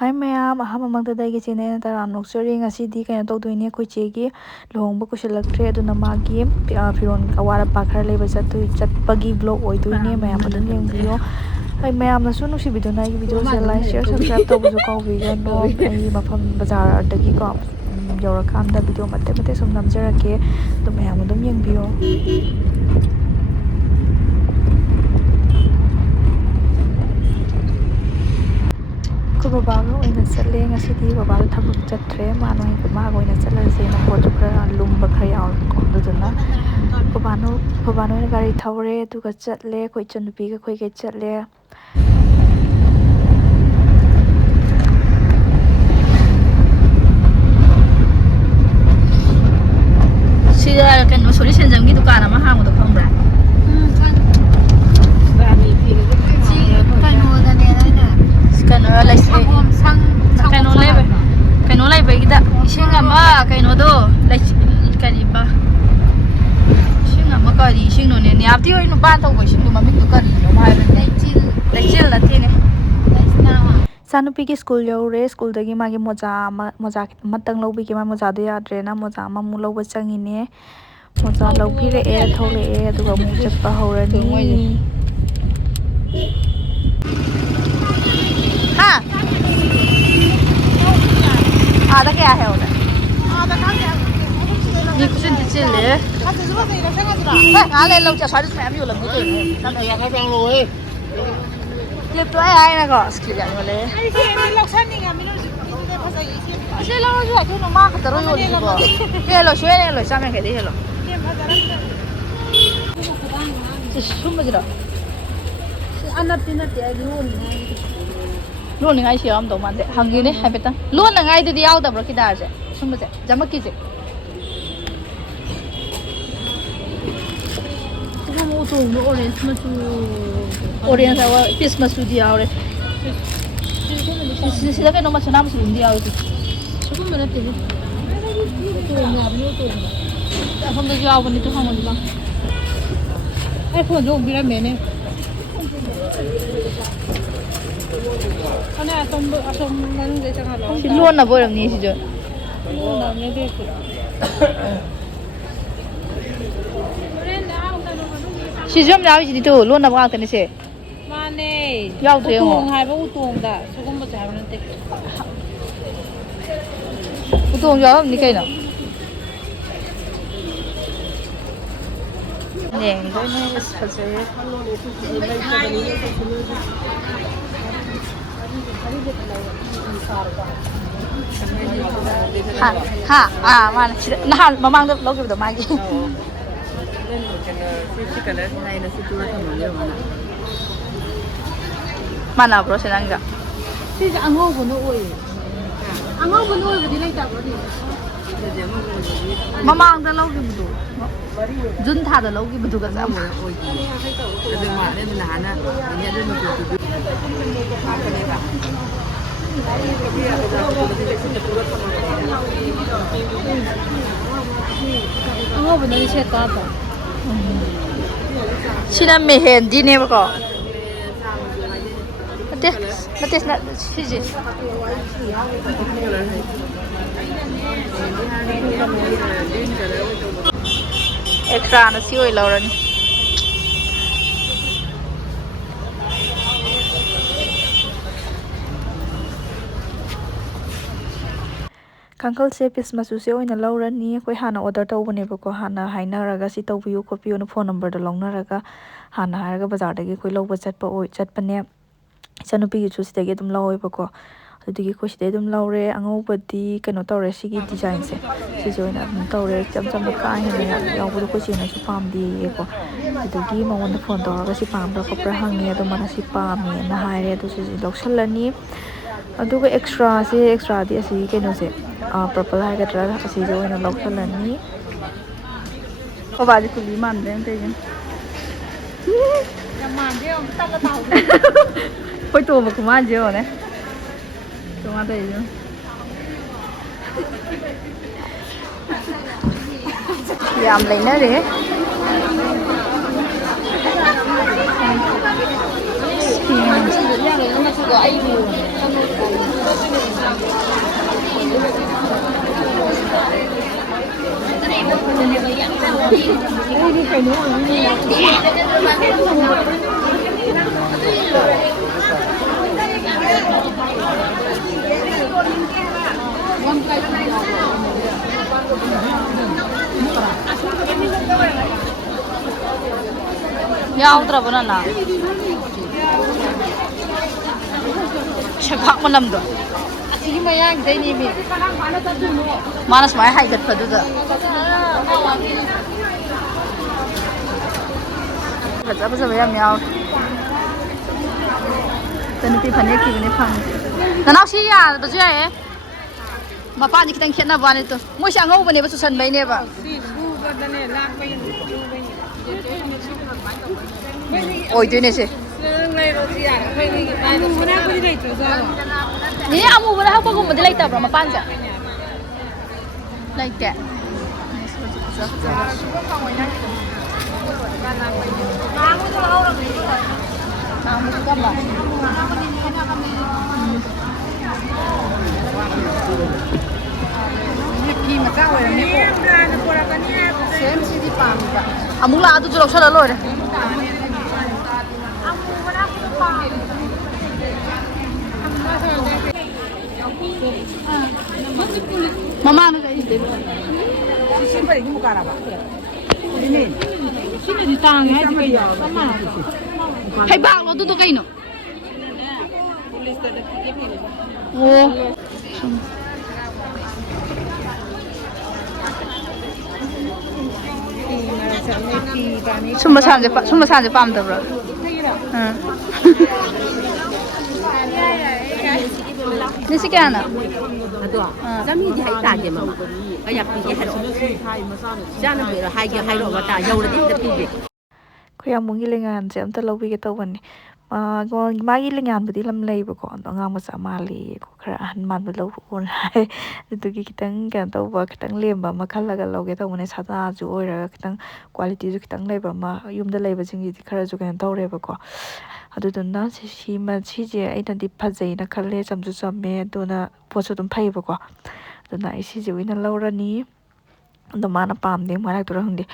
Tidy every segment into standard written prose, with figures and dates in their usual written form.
Hi mayam, ꯑꯍꯥꯟꯕꯃꯛꯇꯗ channel ꯇꯔꯥꯝ ꯅꯣꯛꯆꯔꯤ ꯉꯁꯤꯗꯤ ꯀꯩꯅꯣ ꯇꯧꯗꯣꯏꯅꯦ ꯑꯩꯈꯣꯏ ꯆꯦꯒꯤ ꯂꯨꯍꯣꯡꯕ ꯀꯨꯏꯁꯤꯜꯂꯛꯇ꯭ꯔꯦ ꯑꯗꯨꯅ ꯃꯥꯒꯤ ꯐꯤꯔꯣꯟ ꯑꯋꯥꯠ ꯑꯄꯥ ꯈꯔ ꯂꯩꯕ ꯆꯠꯄꯒꯤ ꯕ꯭ꯂꯣꯛ ꯑꯣꯏꯗꯣꯏꯅꯦ ꯃꯌꯥꯝ ꯑꯗꯨꯝ ꯌꯦꯡꯕꯤꯌꯣ ꯍꯣꯏ ꯃꯌꯥꯝꯅꯁꯨ ꯅꯨꯡꯁꯤꯕꯤꯗꯨꯅ ꯑꯩꯒꯤ ꯚꯤꯗꯤꯑꯣꯁꯦ ꯂꯥꯏꯛ ꯁꯤꯌꯔ ꯁꯕꯁꯀ꯭ꯔꯥꯏꯕ ꯇꯧꯕꯁꯨ ꯀꯥꯎꯕꯤꯒꯅꯣ ꯑꯩ ꯃꯐꯝ ꯕꯖꯥꯔꯗꯒꯤꯀꯣ ꯌꯧꯔꯀꯥꯟꯗ ꯚꯤꯗꯤꯑꯣ ꯃꯇꯦꯛ ꯃꯇꯦꯛ ꯁꯨꯝ ꯅꯝꯖꯔꯛꯀꯦ ꯑꯗꯨ ꯃꯌꯥꯝ ꯑꯗꯨꯝ ꯌꯦꯡꯕꯤꯌꯣ ꯑꯩꯈꯣꯏ ꯕꯕꯥꯒ ꯑꯣꯏꯅ ꯆꯠꯂꯦ ꯉꯁꯤꯗꯤ ꯕꯕꯥꯗꯣ ꯊꯕꯛ ꯆꯠꯇ꯭ꯔꯦ ꯃꯥꯒ ꯑꯣꯏꯅ ꯆꯠꯂꯁꯦꯅ ꯄꯣꯠꯁꯨ ꯈꯔ ꯂꯨꯝꯕ ꯈꯔ ꯌꯥꯎꯋꯦꯕꯀꯣ ꯑꯗꯨꯗꯨꯅ ꯕꯕꯥꯅ ꯑꯣꯏꯅ ꯒꯥꯔꯤ ꯊꯧꯔꯦ ꯑꯗꯨꯒ ꯆꯠꯂꯦ ꯑꯩꯈꯣꯏ ꯏꯆꯟꯅꯨꯄꯤꯒ ꯑꯩꯈꯣꯏꯒꯩ ꯆꯠꯂꯦ ꯁꯤꯗ ꯀꯩꯅꯣ ꯁꯣꯔꯤ ꯁꯦꯟꯖꯝꯒꯤ ꯗꯨꯀꯥꯟ ꯑꯃ ꯍꯥꯡꯕꯗꯣ ꯈꯪꯕ꯭ꯔꯥ? ꯀꯩꯅꯣ ꯂꯩꯕꯒꯤꯗ ꯏꯁꯤꯡ ꯑꯃ ꯀꯩꯅꯣꯗꯣ ꯀꯔꯤꯕ ꯏꯁꯤꯡ ꯑꯃ ꯀꯔꯤ ꯏꯁꯤꯡꯅꯣꯅꯦ ꯅꯤꯌꯥꯞꯇꯤ ꯍꯣꯏ ꯅꯨꯄꯥ ꯇꯧꯕ ꯏꯁꯤꯡꯗꯣ ꯃꯃꯤꯡꯗꯣ ꯀꯔꯤꯅꯣ ꯍꯥꯏꯕꯅꯦ ꯂꯩꯆꯤꯜ ꯅꯠꯇꯦꯅꯦ ꯏꯆꯥꯅꯨꯄꯤꯒꯤ ꯁ꯭ꯀꯨꯜ ꯌꯧꯔꯦ ꯁ꯭ꯀꯨꯜꯗꯒꯤ ꯃꯥꯒꯤ ꯃꯣꯖꯥ ꯑꯃꯇꯪ ꯂꯧꯕꯤꯒꯦ ꯃꯥꯒꯤ ꯃꯣꯖꯥꯗꯣ ꯌꯥꯗ꯭ꯔꯦꯅ ꯃꯣꯖꯥ ꯑꯃꯃꯨꯛ ꯂꯧꯕ ꯆꯪꯉꯤꯅꯦ ꯃꯣꯖꯥ ꯂꯧꯕꯤꯔꯛꯑꯦ ꯊꯣꯛꯂꯛꯑꯦ ꯑꯗꯨꯒ ꯑꯃꯨꯛ ꯆꯠꯄ ꯍꯧꯔꯅꯤ ꯍꯥ ꯑꯥꯗ ꯀꯌꯥ ꯍꯦꯛꯎꯅꯦ ꯃꯤ ꯈꯨꯆꯤꯟ ꯊꯤ ꯆꯤꯜꯂꯦ ꯉꯥꯏꯍꯥꯛ ꯂꯩꯔ ꯂꯧ ꯑꯁ꯭ꯋꯥꯏꯗꯁꯨ ꯃꯌꯥꯝ ꯌꯣꯜꯂꯝꯅꯤ ꯀꯩꯅꯣ ꯀ꯭ꯂꯤꯞꯇꯣ ꯑꯩ ꯍꯥꯏꯅꯀꯣ ꯀ꯭ꯂꯤꯞ ꯌꯥꯝ ꯌꯣꯜꯂꯦ ꯑꯁꯤ ꯂꯧꯔꯁꯨ ꯌꯥꯏ ꯀꯩꯅꯣ ꯃꯥ ꯈꯛꯇꯔꯣ ꯌꯣꯜꯂꯤꯁꯤꯕꯣ ꯍꯦꯜꯂꯣ ꯁꯨꯡꯍꯦꯜ ꯍꯦꯜꯂꯣꯏ 150ꯗꯩ ꯍꯦꯜꯂꯣ ꯁꯨꯝꯕꯁꯤꯔꯣ ꯅꯠꯇꯦ ꯑꯩ ꯂꯣꯟꯅꯤꯡꯉꯥꯏꯁꯤ ꯌꯥꯎꯔꯝꯗꯧ ꯃꯥꯟꯗꯦ ꯍꯪꯒꯦꯅꯦ ꯍꯥꯏꯐꯦꯠꯇꯪ ꯂꯣꯟꯅꯉꯥꯏꯗꯨꯗꯤ ꯌꯥꯎꯗꯕ꯭ꯔꯣ ꯀꯤꯗꯥꯔꯁꯦ ꯁꯨꯝꯕꯁꯦ ꯖꯃꯛꯀꯤꯁꯦ ꯑꯣꯔꯦꯟꯖ ꯄꯤꯁ ꯃꯆꯨꯗꯤ ꯌꯥꯎꯔꯦ ꯁꯤꯗ ꯀꯩꯅꯣ ꯃꯁꯅꯥ ꯃꯁꯨꯝꯗꯤ ꯌꯥꯎꯔꯦ ꯁꯤꯒꯨꯝꯕ ꯅꯠꯇꯦꯅꯦ ꯑꯁꯣꯝꯗꯁꯨ ꯌꯥꯎꯕꯅꯦ ꯑꯗꯨ ꯍꯪꯉꯨꯁꯤ ꯂꯥꯎ ꯑꯩ ꯐꯣꯟꯁꯨ ꯑꯣꯛꯄꯤꯔꯝꯃꯦꯅꯦ ꯁꯤ ꯂꯣꯟꯅꯕ ꯑꯣꯏꯔꯝꯅꯤ ꯁꯤꯁꯨ ꯁꯤꯁꯨ ꯌꯥꯝ ꯌꯥꯎꯔꯤꯁꯤꯗꯤ ꯇꯨ ꯂꯣꯟꯅꯕ ꯉꯥꯛꯇꯅꯦ ꯁꯦ ꯃꯥꯅꯦ ꯌꯥꯎꯗ꯭ꯔꯦ ꯌꯦꯡꯉꯣ ꯎꯇꯣꯡ ꯍꯥꯏꯕ ꯎꯇꯣꯡꯗ ꯁꯤꯒꯨꯝꯕꯁꯦ ꯍꯥꯏꯕ ꯅꯠꯇꯦ ꯎꯇꯣꯡꯁꯨ ꯌꯥꯎꯔꯝꯅꯤ ꯀꯩꯅꯣ ꯌꯦꯡꯗꯣꯏꯅꯦ ꯐꯖꯩꯌꯦ ꯃꯥꯅꯦ ꯁꯤꯗ ꯅꯍꯥꯟ ꯃꯃꯥꯡꯗ ꯂꯧꯈꯤꯕꯗꯣ ꯃꯥꯒꯤ ꯃꯥꯟꯅꯕ꯭ꯔꯣ ꯁꯤ ꯅꯪꯒ ꯁꯤꯁꯦ ꯑꯉꯧꯕꯅ ꯑꯣꯏꯌꯦ ꯑꯉꯧꯕꯅ ꯑꯣꯏꯕꯗꯤ ꯂꯩꯇꯕ꯭ꯔꯣ ꯃꯃꯥꯡꯗ ꯂꯧꯈꯤꯕꯗꯣ ꯖꯨꯟ ꯊꯥꯗ ꯂꯧꯈꯤꯕꯗꯨꯒ ꯆꯞ ꯑꯉꯧꯕꯅꯗꯤ ꯁꯦꯠ ꯇꯥꯗ꯭ꯔꯣ ꯁꯤꯅ ꯃꯦꯍꯦꯟꯗꯤꯅꯦꯕꯀꯣ ꯅꯠꯇꯦ ꯁꯤꯁꯦ ꯑꯦꯛꯁꯇ꯭ꯔꯥꯅ ꯁꯤ ꯑꯣꯏ ꯂꯧꯔꯅꯤ ꯀꯥꯡꯈꯜꯁꯦ ꯄꯤꯁ ꯃꯆꯨꯁꯦ ꯑꯣꯏꯅ ꯂꯧꯔꯅꯤ ꯑꯩꯈꯣꯏ ꯍꯥꯟꯅ ꯑꯣꯔꯗꯔ ꯇꯧꯕꯅꯦꯕꯀꯣ ꯍꯥꯟꯅ ꯍꯥꯏꯅꯔꯒ ꯁꯤ ꯇꯧꯕꯤꯌꯨ ꯈꯣꯠꯄꯤꯌꯨꯅ ꯐꯣꯟ ꯅꯝꯕꯔꯗꯣ ꯂꯧꯅꯔꯒ ꯍꯥꯟꯅ ꯍꯥꯏꯔꯒ ꯕꯖꯥꯔꯗꯒꯤ ꯑꯩꯈꯣꯏ ꯂꯧꯕ ꯆꯠꯄꯅꯦ ꯏꯆꯟꯅꯨꯄꯤꯒꯤꯁꯨ ꯁꯤꯗꯒꯤ ꯑꯗꯨꯝ ꯂꯧꯋꯦꯕꯀꯣ ꯑꯗꯨꯗꯒꯤ ꯑꯩꯈꯣꯏ ꯁꯤꯗꯩ ꯑꯗꯨꯝ ꯂꯧꯔꯦ ꯑꯉꯧꯕꯗꯤ ꯀꯩꯅꯣ ꯇꯧꯔꯦ ꯁꯤꯒꯤ ꯗꯤꯖꯥꯏꯟꯁꯦ ꯁꯤꯁꯦ ꯑꯣꯏꯅ ꯑꯗꯨꯝ ꯇꯧꯔꯦ ꯏꯆꯝ ꯆꯝꯅ ꯀꯥ ꯍꯦꯟꯅ ꯌꯥꯎꯕꯗꯣ ꯑꯩꯈꯣꯏ ꯆꯦꯅꯁꯨ ꯄꯥꯝꯗꯦꯌꯦꯀꯣ ꯑꯗꯨꯗꯒꯤ ꯃꯉꯣꯟꯗ ꯐꯣꯟ ꯇꯧꯔꯒ ꯁꯤ ꯄꯥꯝꯕ꯭ꯔꯥ ꯈꯣꯠꯄ꯭ꯔꯥ ꯍꯪꯉꯦ ꯑꯗꯣ ꯃꯥꯅ ꯁꯤ ꯄꯥꯝꯃꯦꯅ ꯍꯥꯏꯔꯦ ꯑꯗꯨ ꯁꯤꯁꯦ ꯂꯧꯁꯜꯂꯅꯤ ꯑꯗꯨꯒ ꯑꯦꯛꯁꯇ꯭ꯔꯥꯗꯤ ꯑꯁꯤ ꯀꯩꯅꯣꯁꯦ ꯄꯔꯄꯜ ꯍꯥꯏꯒꯗ꯭ꯔꯥ ꯑꯁꯤꯁꯦ ꯑꯣꯏꯅ ꯂꯧꯁꯜꯂꯅꯤ ꯕꯕꯥꯁꯦ ꯀꯨꯂꯤ ꯃꯥꯟꯗ꯭ꯔꯦꯅ ꯇꯧꯔꯤꯁꯦ ꯌꯥꯝ ꯃꯥꯟꯗꯦ ꯑꯃꯨꯛ ꯇꯪꯒ ꯇꯥꯍꯧꯗꯦ ꯍꯣꯏ ꯇꯣꯡꯕ ꯈꯨꯃꯥꯟꯁꯦ ꯌꯦꯡꯉꯣꯅꯦ ꯇꯣꯉꯥꯟ ꯇꯧꯔꯤꯁꯦ ꯌꯥꯝ ꯂꯩꯅꯔꯦ ꯌꯥꯎꯗ꯭ꯔꯕ ꯅꯅ ꯁꯦꯛꯐꯥꯛ ꯃꯅꯝꯗꯣ ꯑꯁꯤꯒꯤ ꯃꯌꯥꯡꯗꯩꯅꯦꯃꯤ ꯃꯥꯅ ꯁꯨꯃꯥꯏꯅ ꯍꯥꯏꯒꯠꯄꯗꯨꯗ ꯐꯖ ꯐꯖꯕ ꯌꯥꯝ ꯌꯥꯎꯔꯦ ꯅꯨꯄꯤ ꯐꯅꯦꯛ ꯊꯤꯕꯅꯦ ꯐꯪꯉꯦ ꯅꯅꯥꯎ ꯁꯤ ꯌꯥꯕꯁꯨ ꯌꯥꯏꯌꯦ ꯃꯄꯥꯟꯗꯤ ꯈꯤꯇꯪ ꯈꯦꯠꯅꯕ ꯋꯥꯅꯤꯗꯣ ꯃꯣꯏꯁꯦ ꯑꯉꯧꯕꯅꯦꯕ ꯆꯨꯁꯟꯕꯩꯅꯦꯕ ꯑꯣꯏꯗꯣꯏꯅꯦ ꯁꯦ ꯅꯦ ꯑꯃꯨꯕꯅ ꯍꯛꯄꯒꯨꯝꯕꯗꯤ ꯂꯩꯇꯕ꯭ꯔꯣ ꯃꯄꯥꯟꯁꯦ ꯂꯩꯇꯦ ꯐꯤ ꯃꯆꯥ ꯑꯣꯏꯔꯝꯅꯤꯀꯣ ꯁꯦꯝꯁꯤꯗꯤ ꯄꯥꯝꯃꯤꯕ ꯑꯃꯨꯛ ꯂꯥꯛꯑ ꯑꯗꯨꯁꯨ ꯂꯧꯁꯜꯂ ꯂꯣꯏꯔꯦ ꯃꯃꯥꯅ ꯁꯤꯅꯗꯤ ꯇꯥꯡꯉꯦ ꯍꯥꯏꯁꯤ ꯀꯩꯅꯣ ꯍꯩꯕꯥꯛꯂꯣ ꯑꯗꯨꯗꯣ ꯀꯩꯅꯣ ꯑꯣ ꯁꯨꯝꯕ ꯁꯥꯟꯁꯦ ꯄꯥꯝꯗꯕ꯭ꯔꯣ ꯅꯤꯁꯤ ꯀꯌꯥꯅ ꯑꯗꯣ ꯆꯥꯃꯤꯗꯤ ꯍꯩ ꯇꯥꯒꯦ ꯃꯃꯥ ꯀꯌꯥ ꯄꯤꯒꯦ ꯍꯥꯏꯔꯛꯑꯣ ꯏꯆꯥꯅ ꯍꯥꯏꯔꯛꯑꯣ ꯃꯇꯥ ꯌꯧꯔꯗꯤ ꯍꯦꯛꯇ ꯄꯤꯒꯦ ꯑꯩꯈꯣꯏ ꯑꯃꯨꯛꯒꯤ ꯂꯩꯉꯥꯟꯁꯦ ꯑꯝꯇ ꯂꯧꯕꯤꯒꯦ ꯇꯧꯕꯅꯤ ꯃꯥꯒꯤ ꯂꯩꯉꯥꯟꯕꯨꯗꯤ ꯂꯝ ꯂꯩꯕꯀꯣ ꯑꯗꯣ ꯑꯉꯥꯡ ꯃꯆꯥ ꯃꯥꯜꯂꯤꯀꯣ ꯈꯔ ꯑꯍꯟ ꯃꯥꯟꯕ ꯂꯧꯕꯅ ꯍꯥꯏ ꯑꯗꯨꯗꯨꯒꯤ ꯈꯤꯇꯪ ꯀꯩꯅꯣ ꯇꯧꯕ ꯈꯤꯇꯪ ꯂꯦꯝꯕ ꯑꯃ ꯈꯜꯂꯒ ꯂꯧꯒꯦ ꯇꯧꯕꯅꯦ ꯁꯥꯗꯥꯁꯨ ꯑꯣꯏꯔꯒ ꯈꯤꯇꯪ ꯀ꯭ꯋꯥꯂꯤꯇꯤꯁꯨ ꯈꯤꯇꯪ ꯂꯩꯕ ꯑꯃ ꯌꯨꯝꯗ ꯂꯩꯕꯁꯤꯡꯒꯤꯗꯤ ꯈꯔꯁꯨ ꯀꯩꯅꯣ ꯇꯧꯔꯦꯕꯀꯣ ꯑꯗꯨꯗꯨꯅ ꯁꯤꯁꯦ ꯑꯩꯅꯗꯤ ꯐꯖꯩꯅ ꯈꯜꯂꯦ ꯆꯝꯁꯨ ꯆꯝꯃꯦ ꯑꯗꯨꯅ ꯄꯣꯠꯁꯨ ꯑꯗꯨꯝ ꯐꯩꯌꯦꯕꯀꯣ ꯑꯗꯨꯅ ꯑꯩ ꯁꯤꯁꯦ ꯑꯣꯏꯅ ꯂꯧꯔꯅꯤ ꯑꯗꯣ ꯃꯥꯅ ꯄꯥꯝꯗꯦ ꯀꯃꯥꯏꯅ ꯇꯧꯔ ꯈꯪꯗꯦ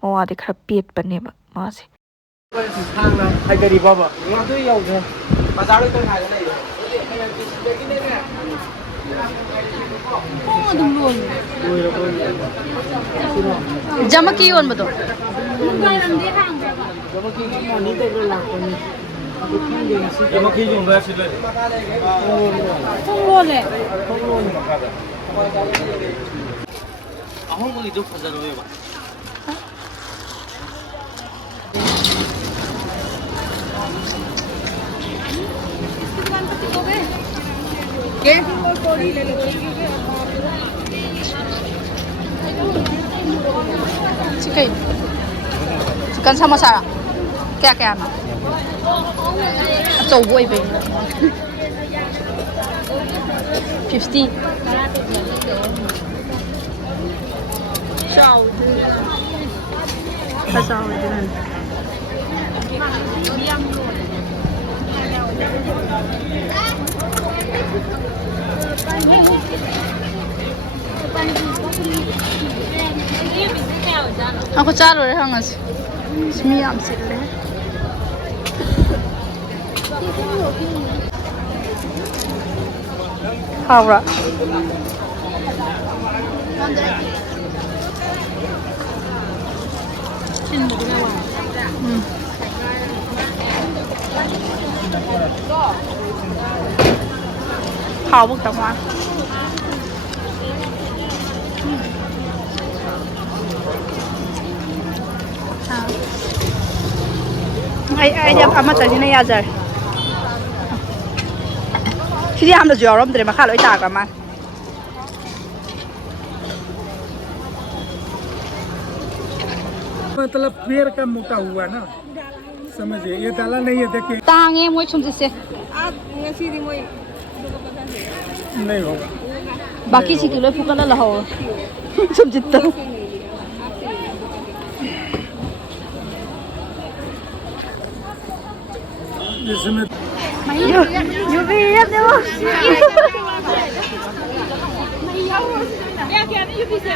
ꯃꯋꯥꯗꯤ ꯈꯔ ꯄꯦꯠꯄꯅꯦꯕ ꯃꯥꯁꯦ ꯁꯥꯡꯅ ꯍꯥꯏꯗꯔꯤꯕꯕ ꯑꯗꯨ ꯌꯧꯗ꯭ꯔꯦ ꯕꯖꯥꯔꯗ ꯈꯤꯇꯪ ꯍꯥꯏꯒ ꯂꯩꯌꯦ ꯑꯗꯨꯝ ꯂꯣꯜꯂꯦ ꯖꯃꯀꯤ ꯌꯣꯟꯕꯗꯣ ꯅꯨꯡꯗꯥꯡꯔꯝꯗꯤ ꯍꯥꯡꯕ꯭ꯔꯕ ꯊꯣꯡ ꯂꯣꯜꯂꯦ ꯑꯍꯣꯡꯕꯒꯤꯗꯨ ꯐꯖꯔꯣꯏꯕ Chicken. Chicken samosa. Kaya na. So boy ba? 50. Ciao. Ciao. Ako chalo rin hangas. Smiyam sila. Hawra. Hawak tama. Ay ama tadi na yazar. Sidi hamda joram dre makalo ita ka man. मतलब पेड़ का मोटा हुआ ना समझिए ये डाला नहीं है देखिए Tange mo chum se. नहीं होगा Baki si kilo pukala laho. Chum jitta. इसमें You be up no. Ya, que a mí yo quise.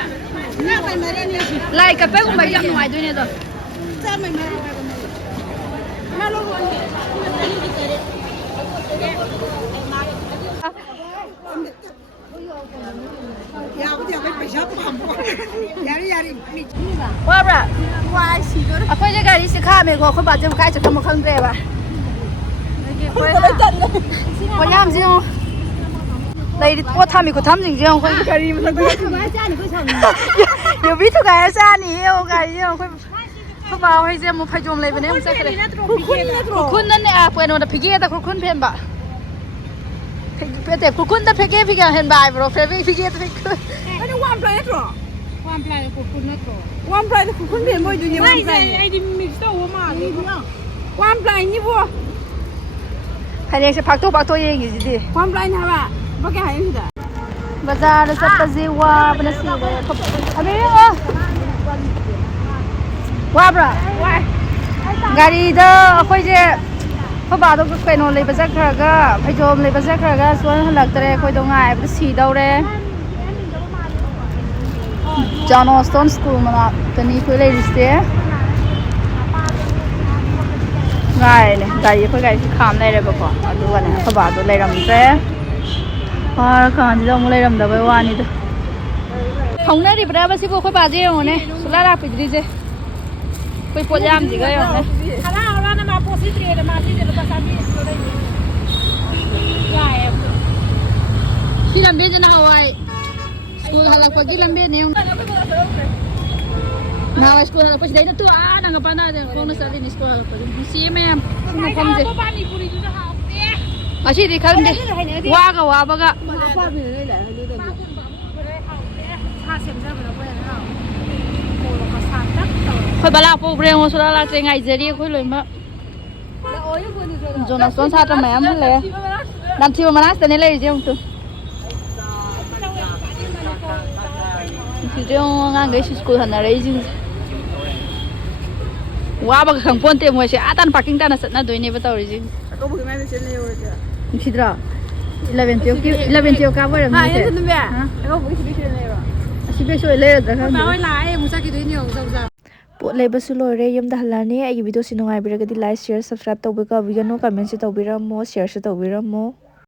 Lại cà phê của mấy trăm ngoài thôi nè rồi. Qua bra. Akwai da gari su kame ko ko ba jam kai ta kuma kan gaba. Ko yam ji on. Đây đi qua thăm mình có thăm gì không? Khôi gari mà khôi. Nhiều biết thôi cái sao nhỉ? Yêu cái gì không? Khôi vào hay xem một phải chôm lấy bên em sẽ cái này. Khunนั่นเนี่ยเปิดโน่นพิเกตแต่khunเพ่นบ่แต่khunแต่พิเกพิกเห็นบ่ายบ่เฟรพิเกตพิก ไม่ได้วางปลายหรอ ความปลายของคุณนะตัว วางปลายคุณเพียนบ่อยู่เนี่ยวางปลายไอ้ดิมิกซ์ตัวมาดิวางปลายนี่บ่ ให้เรียกสิพักตัวเองอยู่สิ วางปลายนะว่าบ่แกหายสิดา Bazaar sa Paziwa Banasila Abi Wabra Gari da akhoi je phaba do kai no le bazar kharaga phajom le bazar kharaga suan halak tare khoi do ngai ba si daure John Austin School mana tani khoi le riste ngai ne gari khoi gari kham lai re ba ko adu ga ne phaba do le ram tre kan ji dong lai ram da bai wa ni do khong na ri bra ba si bo khoi ba je yo ne sula la pi ri je koi po jam ji ga yo ne hala na ma po si tri de ma si de ba sa bi so dai ya em si lam be jana hawai school halak pa gi lam be ne na wa school halak pa dai na tu a na ga pa na de ko na sa ni school halak pa si me na pam je ba ni puri ju da ha ashi di khang de wa ga wa ba ga ถ้าเสียงจะเป็นอะไรนะโอ้เราก็สามตักต่อ khoi bala po bre ngo sula la tre ngai je ri khoi loi ma jona son sa ta ma am le dan thi ma na sta ne le je ung tu thì riêng ngang cái school hẳn là đấy chứ quá bậc khẳng quân tiệm người sẽ tan parking tan là sẵn là đôi này bắt đầu rồi chứ có bụi mai sẽ leo rồi chỉ đó 11 tiêu cao với à em thân mẹ có bụi sẽ leo rồi chỉ biết rồi lên rồi không nói lại em muốn sao cái đứa nhiều dòng dòng ปวดเลยบสุโลเรยมดาลานี่ไอวิดีโอสินงไอบิรกดีไลค์แชร์ subscribe ตัวบิกาวิดีโอโนคอมเมนต์สิตัวบิรามโมแชร์สิตัวบิรามโม